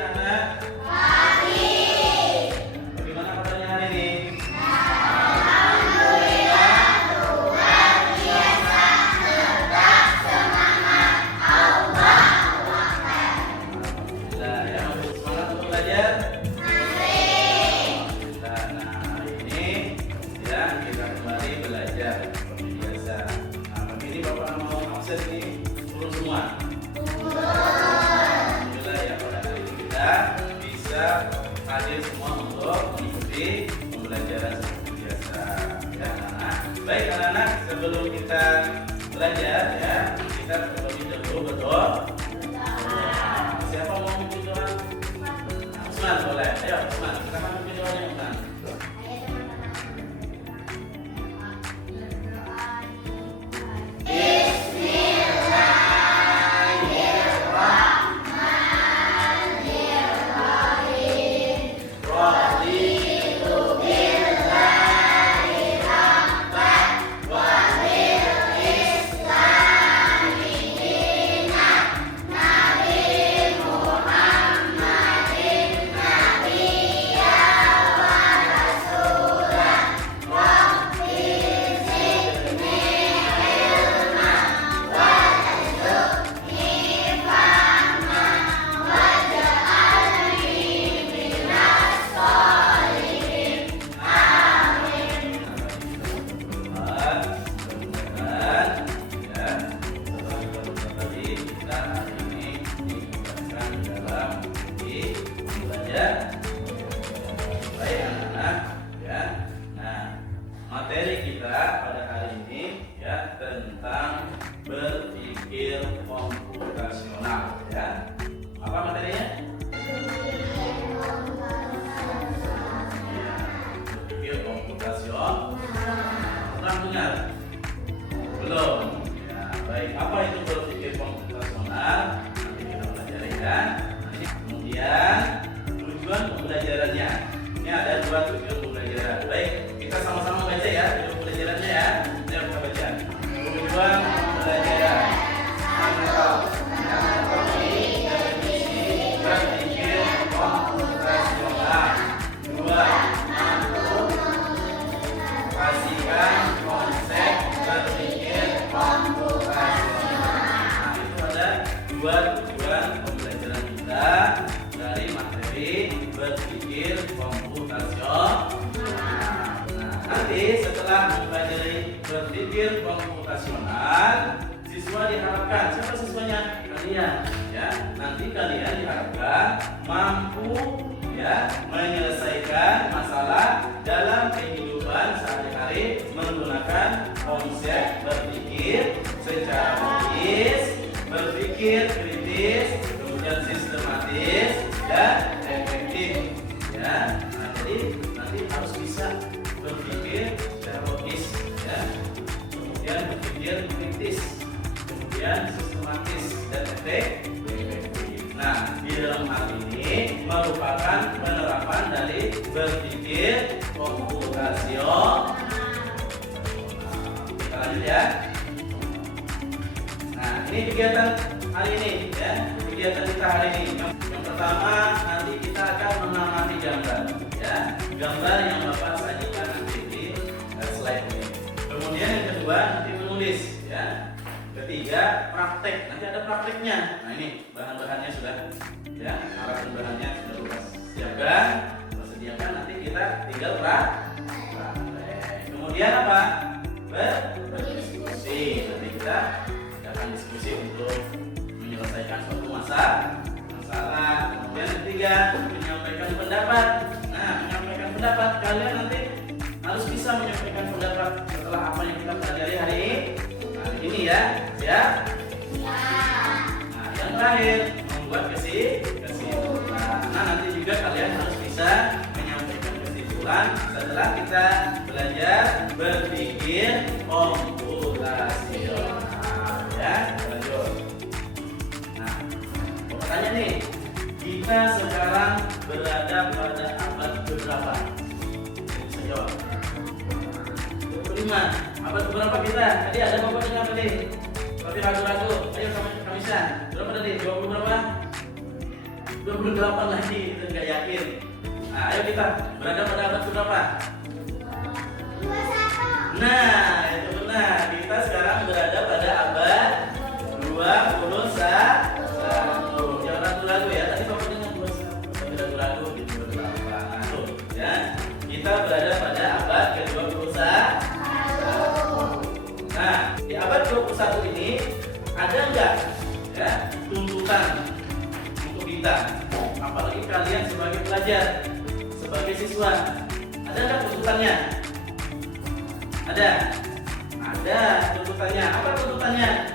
anak-anak? Bagaimana kabarnya hari ini? Nah, ya, masih semangat untuk belajar? Nah, hari ini ya kita kembali belajar seperti biasa. Nah, pagi ini Bapak mau absen nih, turun semua. Alhamdulillah ya, pada hari ini kita bisa hadir semua untuk mengikuti pembelajaran seperti biasa. Ya, anak-anak. Baik anak-anak, sebelum kita belajar ya, kita terlebih dahulu berdoa. Siapa mau memimpin doa? Usman boleh. Ayo Usman, silakan memimpin doanya Usman. Materi kita pada hari ini ya tentang berpikir komputasional ya. Apa materinya? Ya, berpikir komputasional. Pernah dengar? Belum. Ya, baik. Apa itu berpikir komputasional? Nanti kita pelajari kan. Nanti kemudian tujuan pembelajarannya. Ini ada 2 tujuan pembelajaran. Baik. Kita sama-sama baca ya, tujuan pembelajarannya ya. Ayo kita baca. Tujuan pembelajaran. Mengetahui definisi berpikir komputasional. 2. Mengaplikasikan konsep berpikir komputasional. Nah, itu ada 2 tujuan pembelajaran kita dari materi berpikir komputasional. Nanti setelah mempelajari berpikir komputasional, siswa diharapkan, siapa siswanya? Kalian ya. Nanti kalian diharapkan mampu ya menyelesaikan masalah dalam kehidupan sehari-hari menggunakan konsep berpikir secara logis, berpikir kritis, kemudian sistematis dan efektif ya. Nah, jadi nanti harus bisa berpikir secara logis ya, kemudian berpikir kritis, kemudian sistematis dan efektif. Nah, di dalam hal ini merupakan penerapan dari berpikir komputasional. Kita lanjut ya. Nah, ini kegiatan hari ini ya, kegiatan kita hari ini. Yang pertama nanti kita akan mengamati gambar ya, gambar yang Bapak sajikan nanti di slide ini. Kemudian yang kedua nanti menulis ya. Ketiga praktek, nanti ada prakteknya. Nah ini bahan-bahannya sudah ya, alat dan bahannya sudah Bapak siapkan, persediakan, nanti kita tinggal praktek. Kemudian apa? Berdiskusi. Nanti kita akan diskusi untuk menyelesaikan suatu masalah. Kemudian ketiga menyampaikan pendapat. Nah, menyampaikan pendapat kalian nanti harus bisa menyampaikan pendapat setelah apa yang kita pelajari hari ini ya. Siap? Nah, yang terakhir membuat kesimpulan. Nah, nanti juga kalian harus bisa menyampaikan kesimpulan setelah kita belajar berpikir komputasional ya. Lanjut. Nah, mau tanya nih, kita sekarang berada pada abad berapa? Bisa jawab. 25. Abad berapa kita? Tadi ada bapak dengar tadi. Tapi ragu-ragu. Ayo kami bisa. Berapa tadi? 20 berapa? 28 lagi, itu nggak yakin. Nah, ayo kita berada pada abad berapa? 21. Nah, itu benar. Kita sekarang berada pada abad 21. Jangan ragu-ragu ya. Tadi Bapak dengar 21. Tapi ragu-ragu gitu berapa. Nah, tuh, ya. Kita berada pada abad ke-21. Nah, di abad 21 ini ada nggak ya tuntutan untuk kita? Apalagi kalian sebagai pelajar, sebagai siswa, ada nggak tuntutannya? Ada tuntutannya. Apa tuntutannya?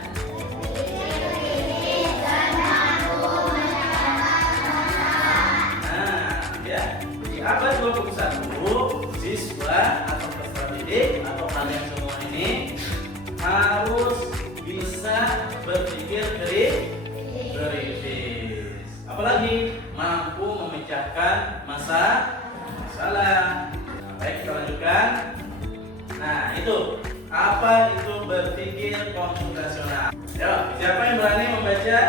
Nah, ya di abad 21 siswa atau peserta didik atau kalian semua ini harus bisa berpikir kritis. Apalagi mampu memecahkan masalah. Baik, kita lanjutkan. Nah, itu apa itu berpikir komputasional? Yo, siapa yang berani membaca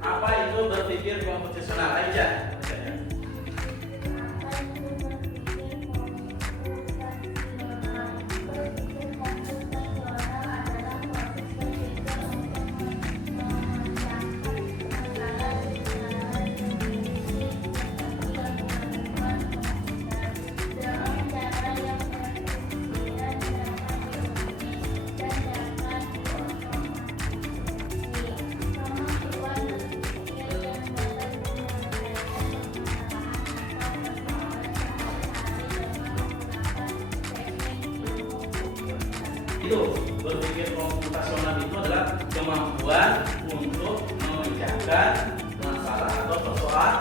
apa itu berpikir komputasional? Aja. Itu berpikir komputasional itu adalah kemampuan untuk memecahkan masalah atau persoalan.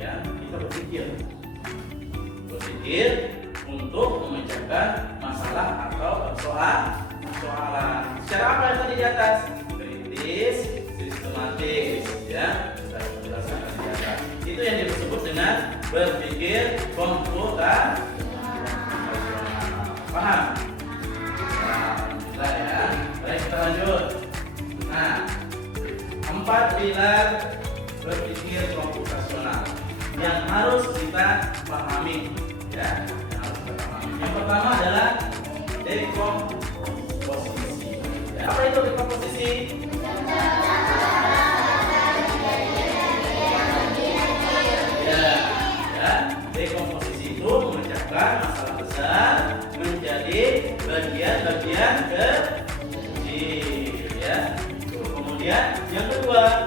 Ya, kita berpikir untuk memecahkan masalah atau persoalan. Secara apa yang tadi di atas? Kritis, sistematis, ya. Kita jelaskan di atas. Itu yang disebut dengan berpikir komputasional. Paham? Alhamdulillah ya. Baik, kita lanjut. Nah, 4 pilar berpikir komputasional yang harus kita pahami, ya. Yang pertama adalah dekomposisi. Ya, apa itu dekomposisi? Dekomposisi itu memecahkan masalah besar menjadi bagian-bagian kecil, ya. Kemudian yang kedua,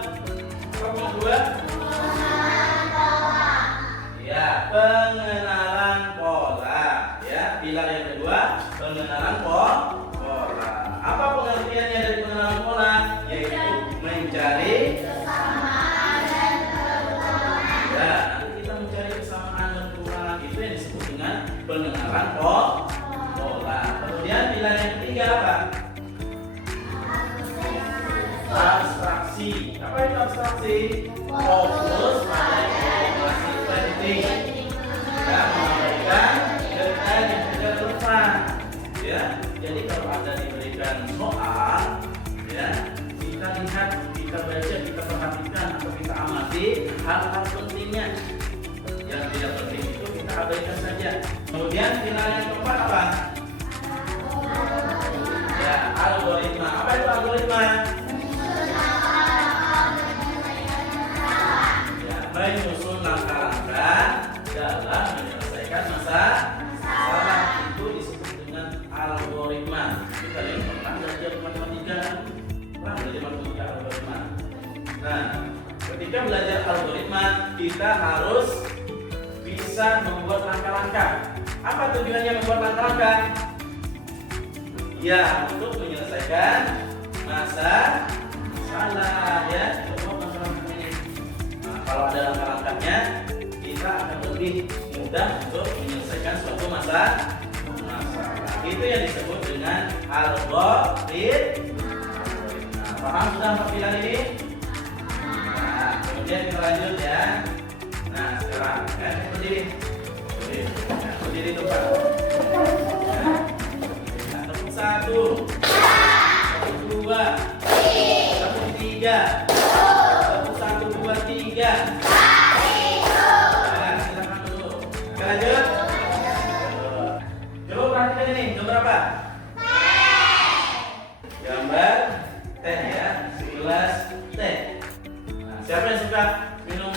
ya, pengenalan pola, ya. Pilar yang kedua, pengenalan pola. Apa pengertiannya dari pengenalan pola? Yaitu mencari kesamaan dan kesamaan. Ya, nanti kita mencari kesamaan dan kesamaan, itu yang disebut dengan pengenalan pola. Kemudian pilar yang ketiga apa? Abstraksi. Apa itu abstraksi? Fokus pada informasi penting, ya, mengabaikan cerita yang tidak relevan, ya. Jadi kalau ada diberikan soal, ya, kita lihat, kita baca, kita perhatikan atau kita amati hal-hal pentingnya. Yang tidak penting itu kita abaikan saja. Kemudian pilar yang keempat apa? Ya, algoritma. Apa itu algoritma? Ya, menyusun langkah-langkah dalam menyelesaikan masalah. Itu disebut dengan algoritma. Jadi kalian pernah belajar matematika? Pernah belajar matematika algoritma? Nah, ketika belajar algoritma, kita harus bisa membuat langkah-langkah. Apa tujuannya membuat langkah-langkah? Ya, untuk menyelesaikan masalah, ya, untuk masalah ini. Nah, kalau ada langkah-langkahnya, kita akan lebih mudah untuk menyelesaikan suatu masalah. Itu yang disebut dengan algoritma. Nah, paham sudah 4 pilar ini? Nah, kemudian kita lanjut ya. Nah, sekarang ya, berdiri. Berdiri tempat. Nah, tepuk 1, 2, 3, tepuk 1 suka minum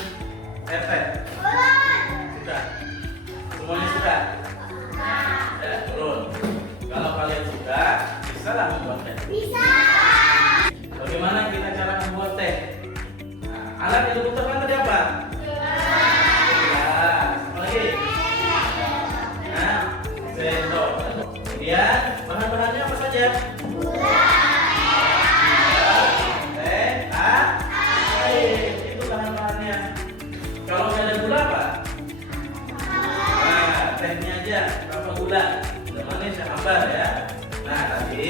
air teh? Suka? Semuanya suka? Ya, turun. Kalau kalian suka, bisa lah membuat teh? Bisa. Bagaimana kita cara membuat teh? Nah, alat yang dibutuhkan tadi apa? Gelas. Apa lagi? Nah, sendok. Kemudian bahan-bahannya apa saja? Gula, teh, air. Itu bahan-bahannya. Kalau nggak ada gula apa? Nah, tehnya aja tanpa gula. Gula manis yang hambar ya. Nah, tadi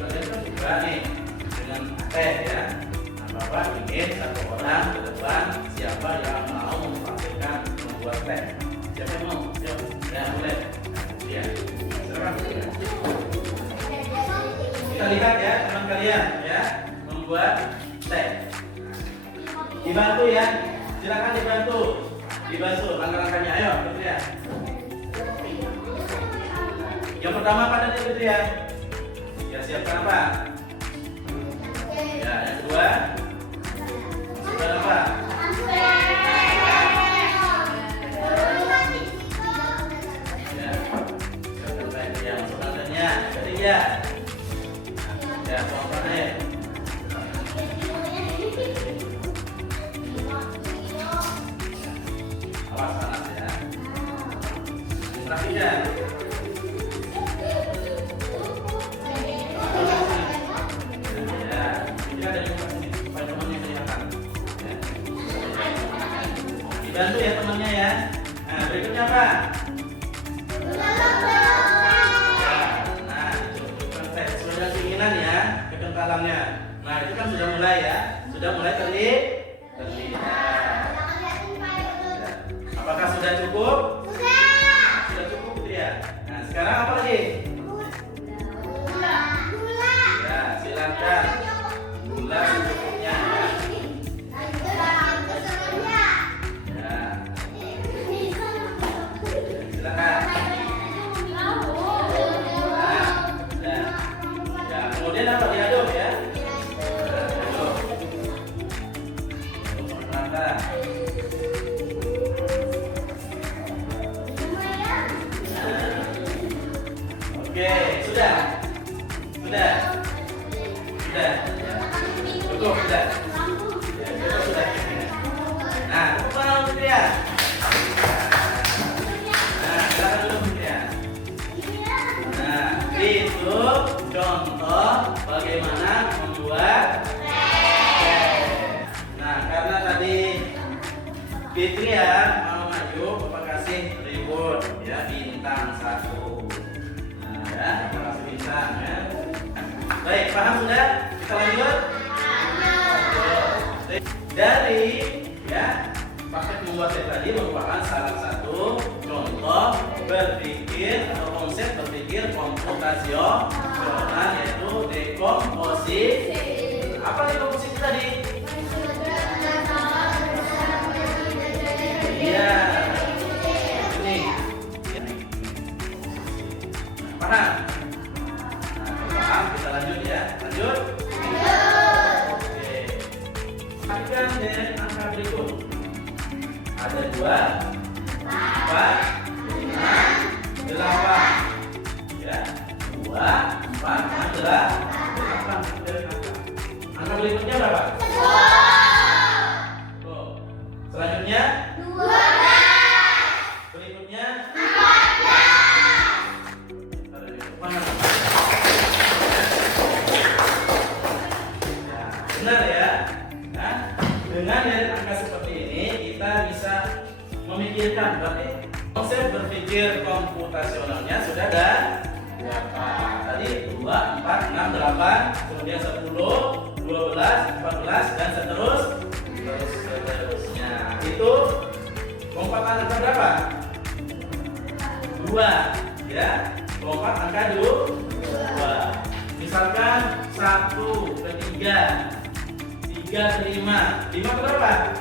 kalian kan juga nih dengan teh ya. Nah, Bapak ingin satu orang ke depan siapa yang mau mempraktikkan membuat teh? Siapa yang mau? Yuk, ya boleh. Ya, silakan. Kita lihat ya teman kalian ya membuat teh. Dibantu ya, silakan dibantu. Dibantu langkah-langkahnya. Ayo, gitu ya. Yang pertama apa tadi gitu ya? Ya siapkan apa? Ya, yang kedua siapkan apa? Ya, siapkan teh yang masukkan tehnya. Ketiga, ya tuangkan air. Awas panas ya. Perhatikan. Dibantu ya temannya ya. Nah, berikutnya apa? Nah, cukupkan teh sesuai dengan keinginan ya, kekentalannya. Nah, itu kan sudah mulai ya. Sudah mulai terlihat. Apakah sudah cukup? Sudah cukup gitu ya. Nah, sekarang apa lagi? Ya, silakan. Gula secukupnya ya. Kemudian apa? Diaduk ya. Diaduk. Untuk merata. Oke, sudah. Sudah. Sudah. Cukup sudah. Ya, cukup sudah. Nah, cukup mana untuk dia? Nah, silakan dulu untuk dia. Nah, itu contoh bagaimana membuat teh. Nah, karena tadi Fitri ya mau maju, Bapak kasih reward ya bintang 1. Nah, ya, Bapak kasih bintang ya. Baik, paham sudah? Kita lanjut. Dari ya praktek membuat teh tadi merupakan salah satu contoh berpikir atau konsep berpikir komputasional yaitu dekomposisi. Apa dekomposisi tadi? Iya. Ini. Paham? Nah, paham kita lanjut ya. Lanjut. Oke. Perhatikan dari angka berikut. Ada 2, 4, 5, 8. Ya, 2, 4, 6, 8. Angka berikutnya berapa? 10. Selanjutnya 12. Berikutnya 14. Ada di depan. Ya, benar ya. Nah, dengan dari angka seperti ini kita bisa memikirkan, berarti konsep berpikir komputasionalnya sudah ada berapa? Tadi 2, 4, 6, 8, kemudian 10, 12, 14 dan seterusnya. Itu lompatan angka berapa? 2 ya. Lompat angka 2. Misalkan 1 ke 3, 3 ke 5, 5 ke berapa?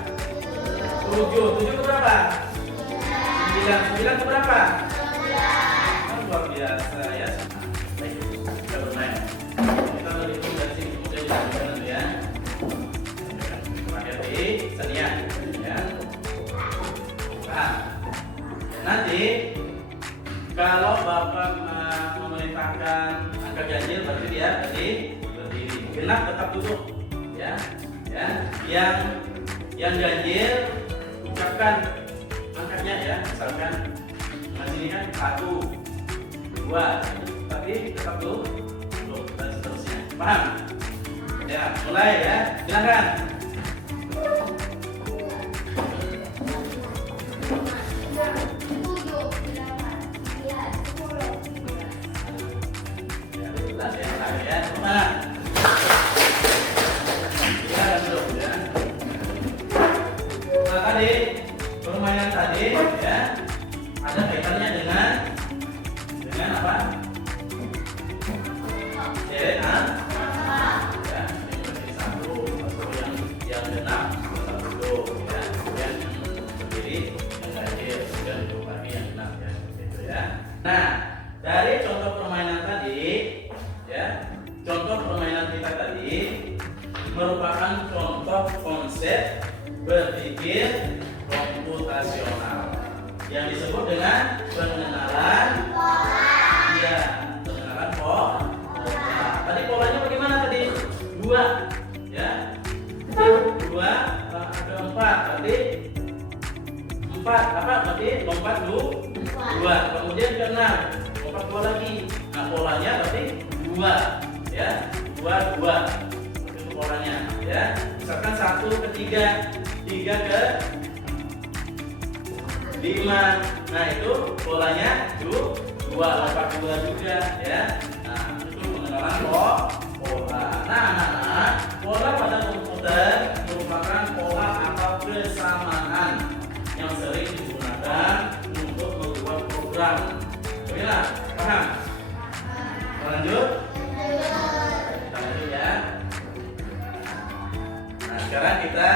7 ke berapa? 9 ke berapa? Luar biasa ya. Baik, kita bermain. Kita berhitung dari sini kemudian dilanjutkan nanti ya. Hati-hati, Sania. Bapak memerintahkan angka ganjil, berarti dia berdiri. Genap tetap duduk, ya. Yang ganjil ucapkan angkanya, ya. Misalkan sini kan 1, 2, tapi tetap duduk dan seterusnya. Paham? Ya, mulai ya. Silakan. Permainan tadi, ya, ada kaitannya dengan apa? Ya, ini satu yang genap satu duduk, ya, kemudian yang berdiri yang ganjil, kemudian duduk lagi yang genap, ya, gitu ya. Nah, dari contoh permainan tadi, ya, contoh permainan kita tadi merupakan contoh konsep berpikir komputasional yang disebut dengan pengenalan pola. Iya, pengenalan pola. Tadi polanya bagaimana tadi? 2, ya. 2 ada 4, berarti 4 apa? Berarti lompat 2. Kemudian ke 6, lompat 2 lagi. Nah, polanya berarti 2, ya. 2. Itu polanya, ya. Misalkan 1 ke 3, 3 ke 5. Nah, itu polanya 2, lompat 2 juga, ya. Nah, itu pengenalan pola. Nah, pola pada komputer merupakan pola atau kesamaan yang sering digunakan untuk membuat program. Bagaimana? Paham? Lanjut? Kita lanjut, ya. Nah, sekarang kita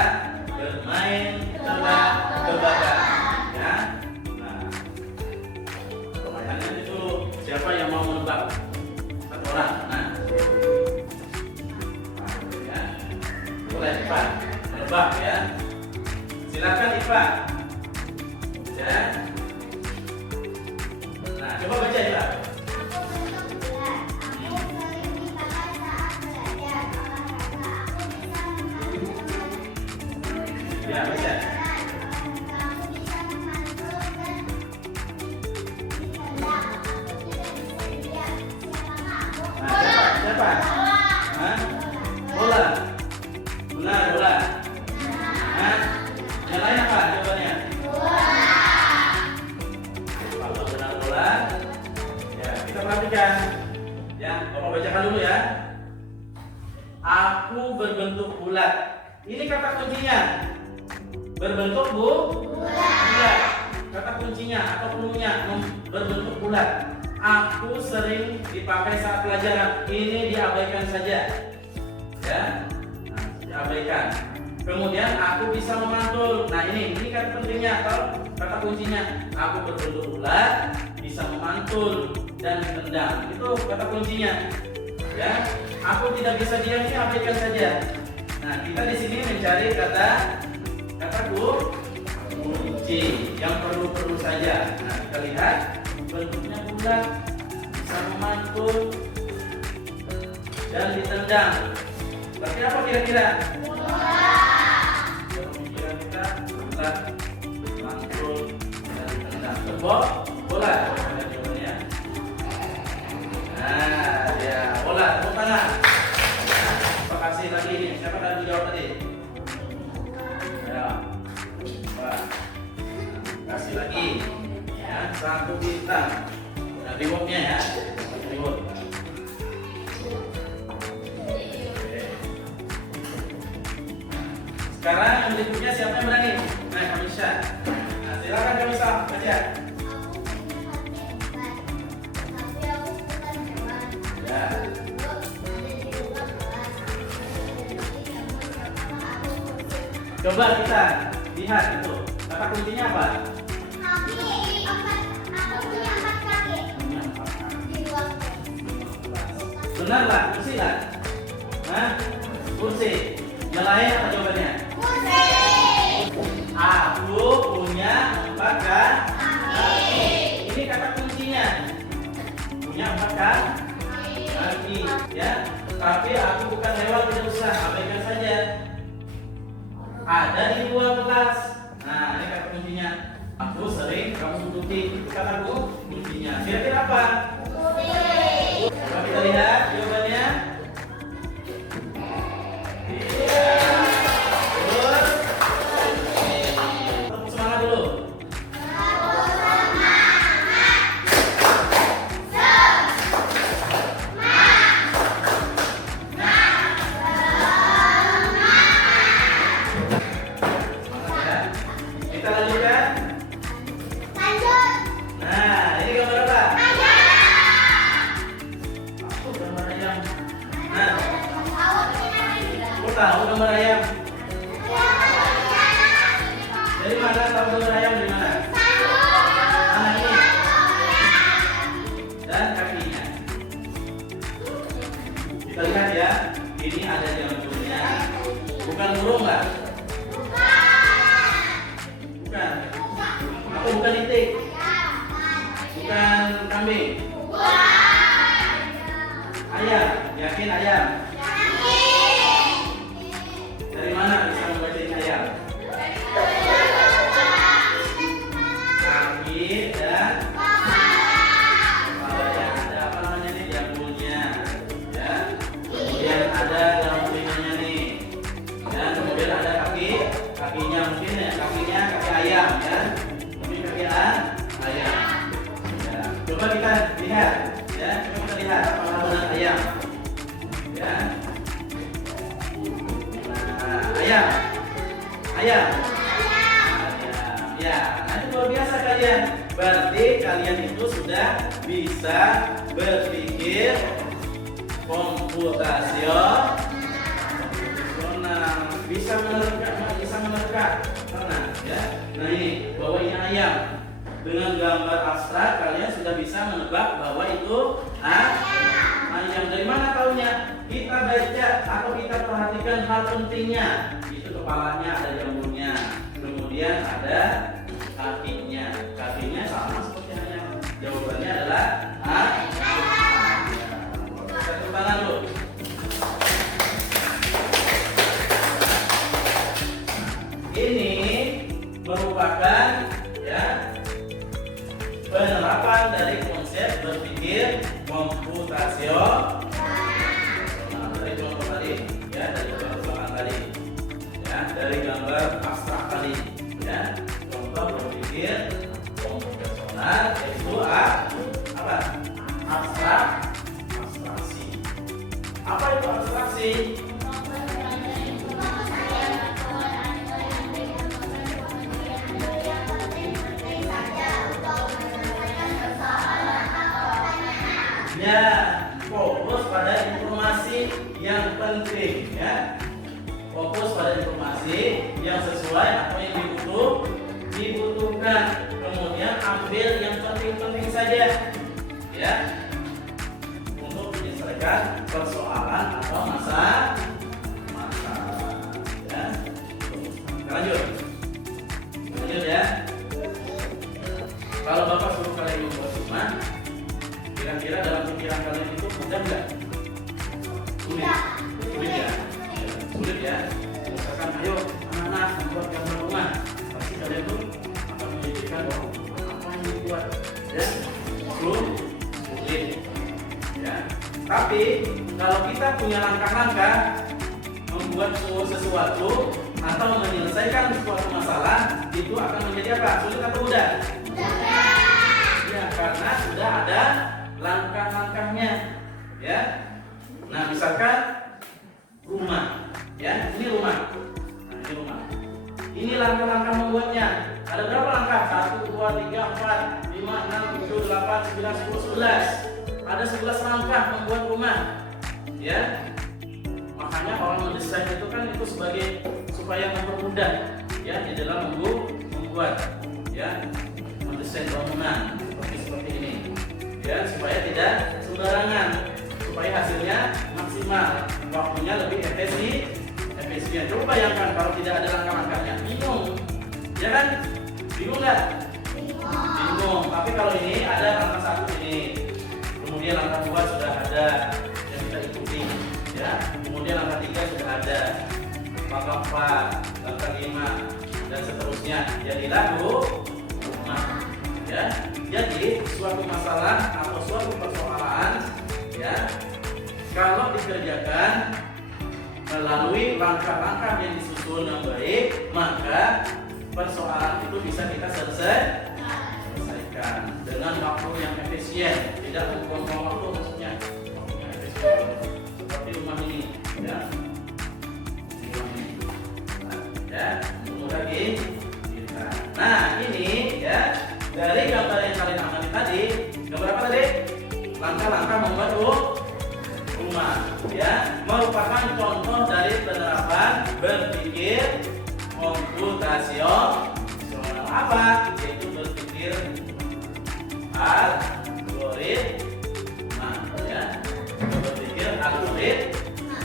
bermain tebak-tebakan. Siapa yang mau menebak? Satu orang. Nah, ya. Boleh Ipan menebak, ya. Silakan Ipan. Ya. Nah, coba baca Ipan. Ya, baca. Siapa? Hah? Bola. Benar, bola. Hah? Yang lain apa jawabannya? Bola. Kalau benar bola, ya kita perhatikan. Ya, Bapak bacakan dulu, ya. Aku berbentuk bulat. Ini kata kuncinya. Berbentuk bulat. Kata kuncinya atau cluenya berbentuk bulat. Aku sering dipakai saat pelajaran. Ini diabaikan saja, ya. Nah, diabaikan. Kemudian aku bisa memantul. Nah, ini kata pentingnya atau kata kuncinya. Aku berbentuk bulat, bisa memantul dan ditendang. Itu kata kuncinya, ya. Aku tidak bisa diam, ini abaikan saja. Nah, kita di sini mencari kata kunci yang perlu saja. Nah, kita lihat bentuknya bulat, bisa memantul dan ditendang. Berarti apa kira-kira? Pemikiran kita bulat, mantul dan ditendang. Bola. Ada jawabannya. Nah, ya, bola. Tepuk tangan. Terima kasih lagi ini. Siapa tadi jawab tadi? Ya. Wah. Kasih lagi. Ya, 1 bintang. Nah, rewardnya, ya. Reward. Sekarang yang berikutnya siapa yang berani? Nah, Kamisa. Nah, silakan Kamisa baca. Ya. Coba kita lihat itu. Kata kuncinya apa? Benar lah, kursi lah. Hah? Kursi. Yang lain apa jawabannya? Kursi. Aku punya 4 kaki. Ini kata kuncinya. ada di luar kelas. Nah, ini kata kuncinya. Aku sering kamu ikuti. Kata kuncinya. Kira-kira apa? Coba kita lihat jawabannya. Iya. Terus. Tepuk semangat dulu. Kita lanjutkan. Nah, ini gambar apa? Aku gambar ayam. Nah, aku tahu gambar ayam. Dari mana tahu gambar ayam dari mana? Mana ini? Dan kakinya. Kita lihat ya. Ini ada jambulnya. Bukan burung nggak? Bukan. Atau bukan itik? Bukan kambing? Ayam. Yakin ayam? Dari mana bisa membaca ini ayam? Kaki dan kepalanya. Ada apa namanya nih? Jambulnya. Ya. Kemudian ada dalam telinganya nih. Dan kemudian ada kakinya mungkin ya. Kakinya kaki ayam ya. Mungkin kaki ayam. Ya. Coba kita lihat. Ya. Coba kita lihat apakah benar ayam. Ya. Nah, ayam. Ayam. Ya, nah itu luar biasa kalian. Berarti kalian itu sudah bisa berpikir komputasional, bisa menerka, karena ya. Nah ini bahwa ini ayam dengan gambar abstrak kalian sudah bisa menebak bahwa itu ayam. Dari mana taunya? Kita baca atau kita perhatikan hal pentingnya. Itu kepalanya ada jambulnya, kemudian ada kakinya. Kakinya sama seperti ayam. Jawabannya adalah kita tepuk tangan dulu. Ini merupakan ya penerapan dari konsep berpikir komputasional. Dari contoh tadi ya, dari contoh tadi ya, dari gambar abstrak tadi ya, contoh berpikir komputasional yaitu apa? Abstraksi. Apa itu abstraksi? Ya, fokus pada informasi yang penting ya. Fokus pada informasi yang sesuai atau yang dibutuhkan. Kemudian ambil yang penting-penting saja ya, untuk menyelesaikan persoalan atau masalah ya. Lanjut ya. Kalau Bapak suruh kalian membuat rumah, kira-kira dalam pikiran kalian itu mudah nggak? Sulit ya? Sulit ya? Misalkan ayo anak-anak membuat gambar rumah, pasti kalian tuh akan memikirkan apa yang dibuat ya? Sulit ya. Tapi kalau kita punya langkah-langkah membuat sesuatu atau menyelesaikan suatu masalah, itu akan menjadi apa? Sulit atau mudah? Ya, karena sudah ada langkah-langkahnya ya. Nah misalkan rumah ya, ini rumah. Nah ini rumah. Ini langkah-langkah membuatnya. Ada berapa langkah? 1, 2, 3, 4, 5, 6, 7, 8, 9, 10, 11. Ada 11 langkah membuat rumah ya. Makanya orang mendesain itu kan itu sebagai supaya mempermudah ya di dalam membuat ya, mendesain bangunan seperti ini ya, supaya tidak sembarangan, supaya hasilnya maksimal, waktunya lebih efisien. Coba bayangkan kalau tidak ada langkah-langkahnya, bingung ya kan? Bingung nggak? Bingung. Tapi kalau ini ada langkah 1 ini, kemudian langkah 2 sudah ada yang kita ikuti ya, kemudian langkah 3 sudah ada, langkah 4, langkah dibagi 5 dan seterusnya jadilah rumah. Ya, jadi suatu masalah atau suatu persoalan ya kalau dikerjakan melalui langkah-langkah yang disusun yang baik, maka persoalan itu bisa kita selesaikan dengan waktu yang efisien, tidak membuang waktu, maksudnya waktunya efisien seperti rumah ini ya. Ya, tunggu lagi kita. Nah, ini ya dari gambar yang kalian amati tadi, gambar apa tadi? Langkah-langkah membuat rumah ya, merupakan contoh dari penerapan berpikir komputasional apa? Yaitu berpikir algoritma ya. Berpikir algoritma.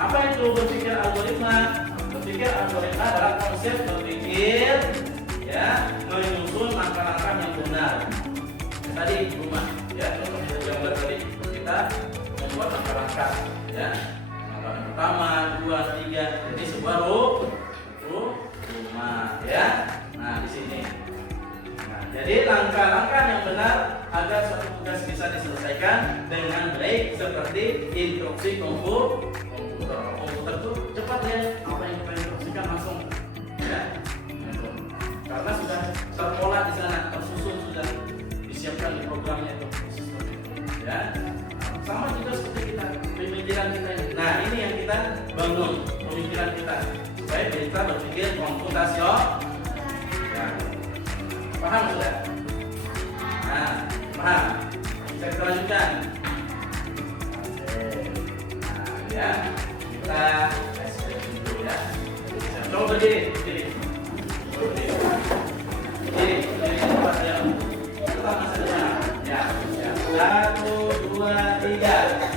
Apa itu berpikir algoritma? Berpikir algoritma adalah konsep berpikir ya, menyusun langkah-langkah yang benar. Tadi rumah ya, contoh dari gambar tadi kita membuat langkah-langkah ya. Langkah yang pertama, 2, 3, jadi sebuah rumah ya. Nah, di sini. Nah, jadi langkah-langkah yang benar agar suatu tugas bisa diselesaikan dengan baik seperti instruksi komputer. Komputer itu cepat ya, apa yang kita instruksikan langsung ya. Karena sudah terpola di sana, tersusun, sudah disiapkan di programnya itu sistem itu ya. Sama juga seperti kita, pemikiran kita ini. Nah, ini yang kita bangun, pemikiran kita supaya kita berpikir komputasional ya. Paham sudah? Nah, paham? Bisa kita lanjutkan. Nah ya, kita dulu ya. Coba berdiri, berdiri. Jadi tempat ya. Kita masuk ke sana. Ya, ya. 1, 2, 3.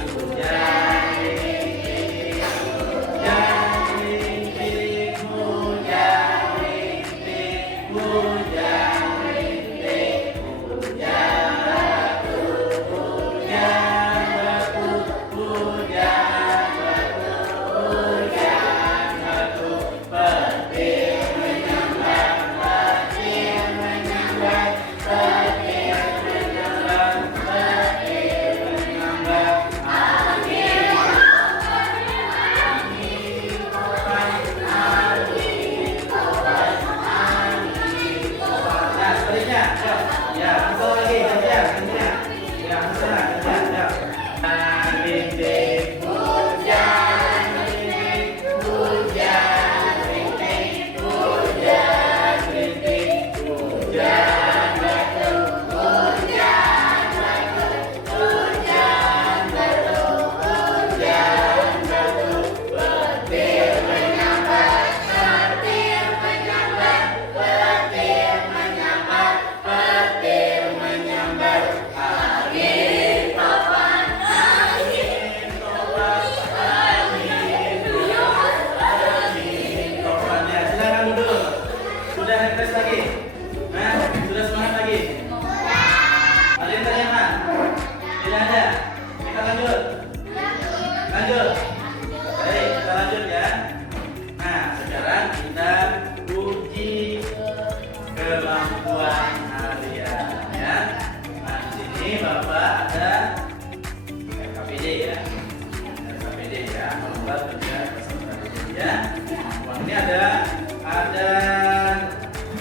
Ini ada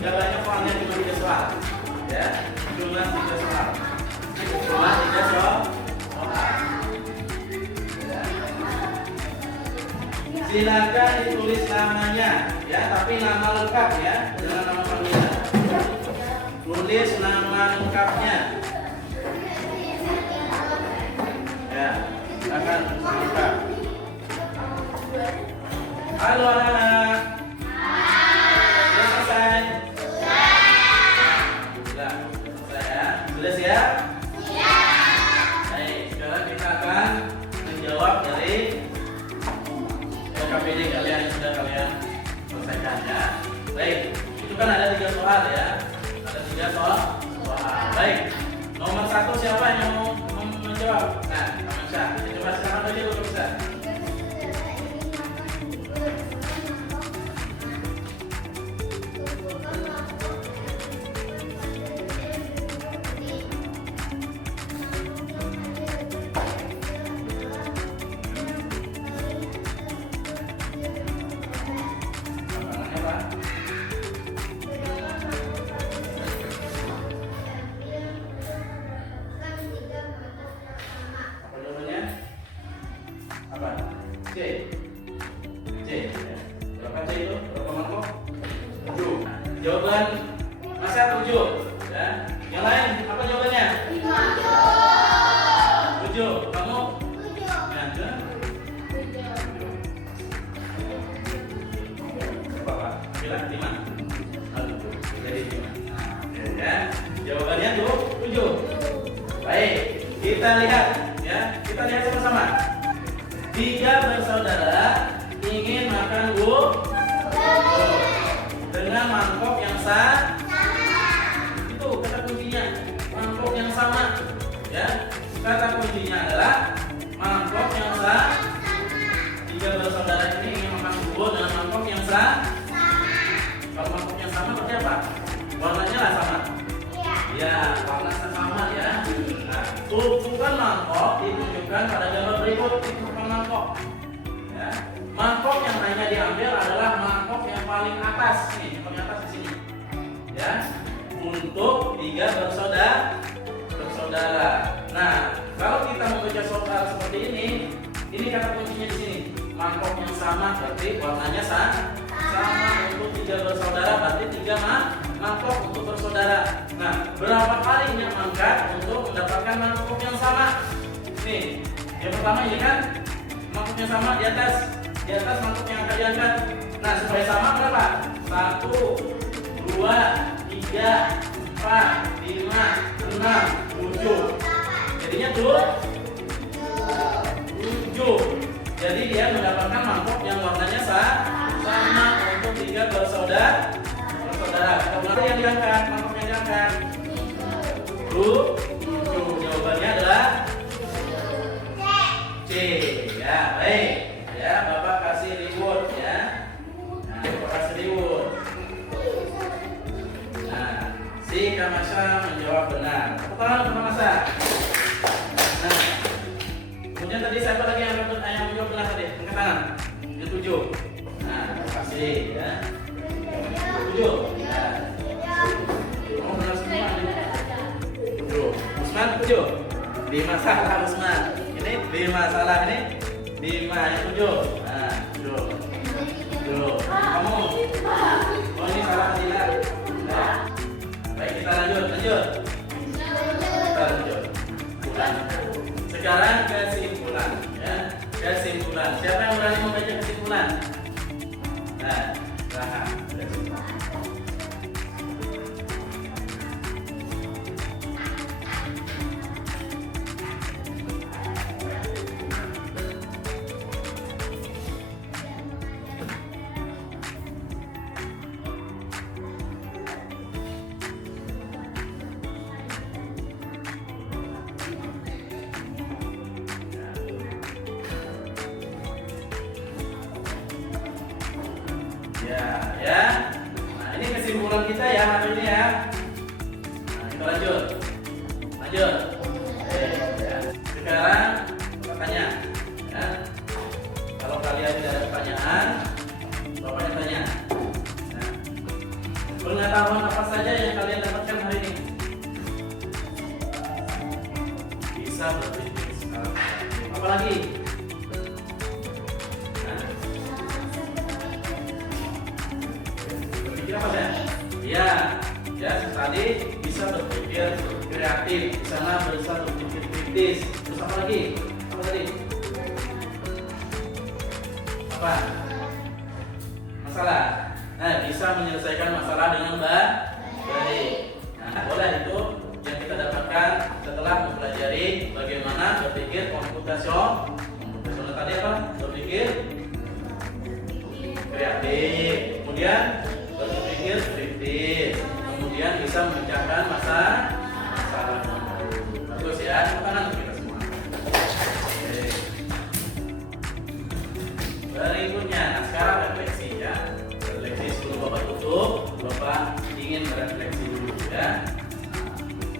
nggak banyak soalnya, cuma 3 soal ya, cuma 3 soal, silakan ditulis namanya ya, tapi nama lengkap ya, jangan nama panggilan. Tulis nama lengkapnya ya, silakan lengkap. Halo anak-anak. Sudah selesai? Sudah selesai ya? Sudah siap? Baik, sekarang kita akan menjawab dari LKPD kalian yang sudah kalian selesaikan ya. Baik, itu kan ada 3 soal ya. Ada 3 soal. Baik, nomor 1 siapa yang mau menjawab? Nah, Kamansyah, kita coba silakan bagi dulu bisa. Jawaban masa 7. Ya. Yang lain apa jawabannya? 7. Kamu? Ya, berapa? Bilang 5. Jadi 5. Ya. Jawabannya tuh 7. Baik, kita lihat ya. Kita lihat sama-sama. 3 bersaudara ingin makan dengan mangkok yang sama. Itu kata kuncinya, mangkok yang sama. Ya, kata kuncinya adalah mangkok yang sama. 3 bersaudara ini ingin makan bubur dengan mangkok yang sama. Kalau mangkok yang sama seperti apa? Warnanya lah sama. Ya, warna sama ya. Nah, tumpukan mangkok ditunjukkan pada gambar berikut. Tumpukan mangkok. Ya, mangkok yang hanya diambil adalah mangkok yang paling atas nih, yang paling atas di sini. Ya, untuk 3 bersaudara. Nah, kalau kita membaca soal seperti ini kata kuncinya di sini. Mangkok yang sama berarti warnanya sama. Untuk 3 bersaudara berarti 3 mangkok untuk bersaudara. Nah, berapa kalinya mangkat untuk mendapatkan mangkok yang sama? Nih, yang pertama ini kan mangkoknya sama di atas mangkok yang akan diangkat. Nah, supaya sama berapa? 1, 2, 3, 4, 5, 6, 7. Jadinya 7. Jadi dia mendapatkan mangkok yang warnanya sama untuk 3 bersaudara. Kemudian yang diangkat, mangkok yang diangkat. 7. Jawabannya adalah C. Ya, baik. Ya, Bapak kasih reward ya. Nah, Bapak kasih reward. Nah, si Kamasa menjawab benar. Tepuk tangan untuk Kamasa. Nah, kemudian tadi siapa lagi yang menjawab benar tadi? Angkat tangan. Yang 7. Nah, kasih ya. 7. Ya. Oh, benar semua. 7. Usman 7. 5 salah Usman. Ini 5 salah ini. 5 yang 7. Nah, 7. Kamu. Oh, ini salah Adila. Nah, baik, kita lanjut. Kita lanjut. Sekarang kesimpulan ya. Kesimpulan. Siapa yang berani membaca kesimpulan? Nah, Rahab. Ya. Nah, ini kesimpulan kita ya hari ini ya. Nah, kita lanjut. Ya. Sekarang tanya. Ya. Kalau kalian tidak ada pertanyaan, Bapak yang tanya. Nah, pengetahuan apa saja yang kalian dapatkan hari ini? Bisa berpikir sekarang. Apa lagi? Apa ya? Ya, tadi bisa berpikir kreatif, di sana bisa berpikir kritis. Terus apa lagi? Apa tadi? Apa? Masalah. Nah, bisa menyelesaikan masalah dengan baik. Nah, boleh itu yang kita dapatkan setelah mempelajari bagaimana berpikir komputasional. Komputasional tadi apa? Berpikir kreatif. Kemudian berpikir kritis, kemudian bisa memecahkan masalah. Bagus ya, tepuk tangan untuk kita semua. Oke. Berikutnya, nah sekarang refleksi ya. Refleksi sebelum Bapak tutup, Bapak ingin berefleksi dulu ya.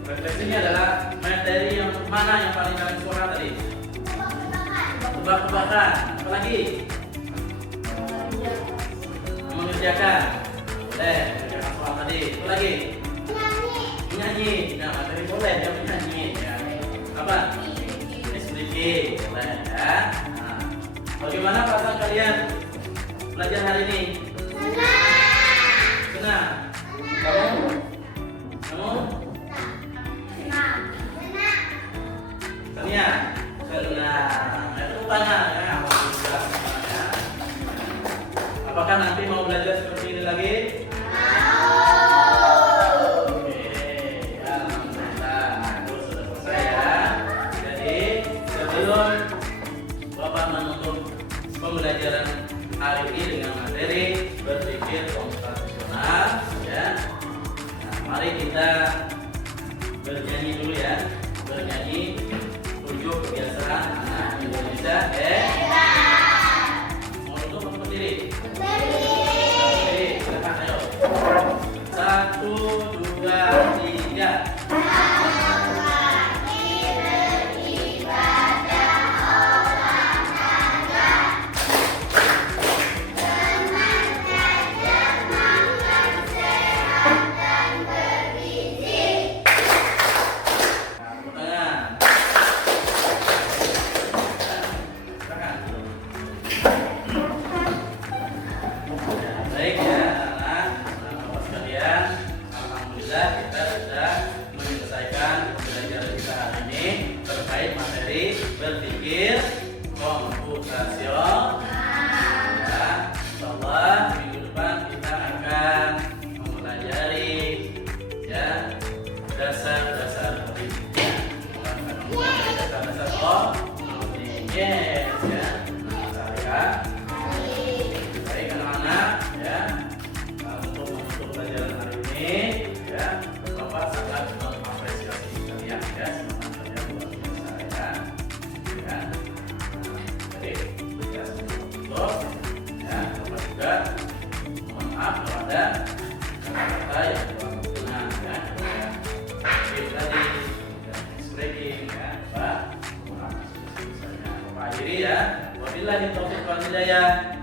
Refleksinya adalah materi yang mana yang paling kalian suka tadi? Tebak-tebakan. Apa lagi? Mengerjakan. Mengerjakan soal tadi. Apa lagi? Menyanyi. Nah, materi boleh ya menyanyi ya. Apa? Sedikit boleh ya. Nah, bagaimana perasaan kalian belajar hari ini? Senang. Kamu? Kamu? Tania? Senang. Itu tanya ya. Alhamdulillah semuanya. Apakah nanti mau belajar seperti ini lagi? Oke, alhamdulillah. Itu sudah selesai ya. Jadi sebelum Bapak menutup pembelajaran hari ini dengan materi berpikir komputasional, ya. Nah, mari kita bernyanyi dulu ya. Bernyanyi 7 kebiasaan anak Indonesia. Mau duduk atau berdiri? Berdiri. Silakan, ayo. 1, 2, 3. Baik ya anak-anak, bapak sekalian, alhamdulillah kita sudah menyelesaikan pembelajaran kita hari ini terkait materi berpikir komputasional. Ya, insyaallah minggu depan kita akan mempelajari ya dasar-dasar berpikir. Dasar-dasar coding. Yes ya. Nah, saya baik anak-anak ya, untuk menutup pelajaran hari ini ya, Bapak sangat mengapresiasi kalian ya, semangat kalian luar biasa ya. Jadi ya sebelum tutup ya, Bapak juga mohon maaf kalau ada kata-kata yang kurang berkenan ya. Oke tadi speaking ya, Pak. Mohon maaf sebesar-besarnya. Bapak akhiri ya. Wabillahi taufiq wal hidayah.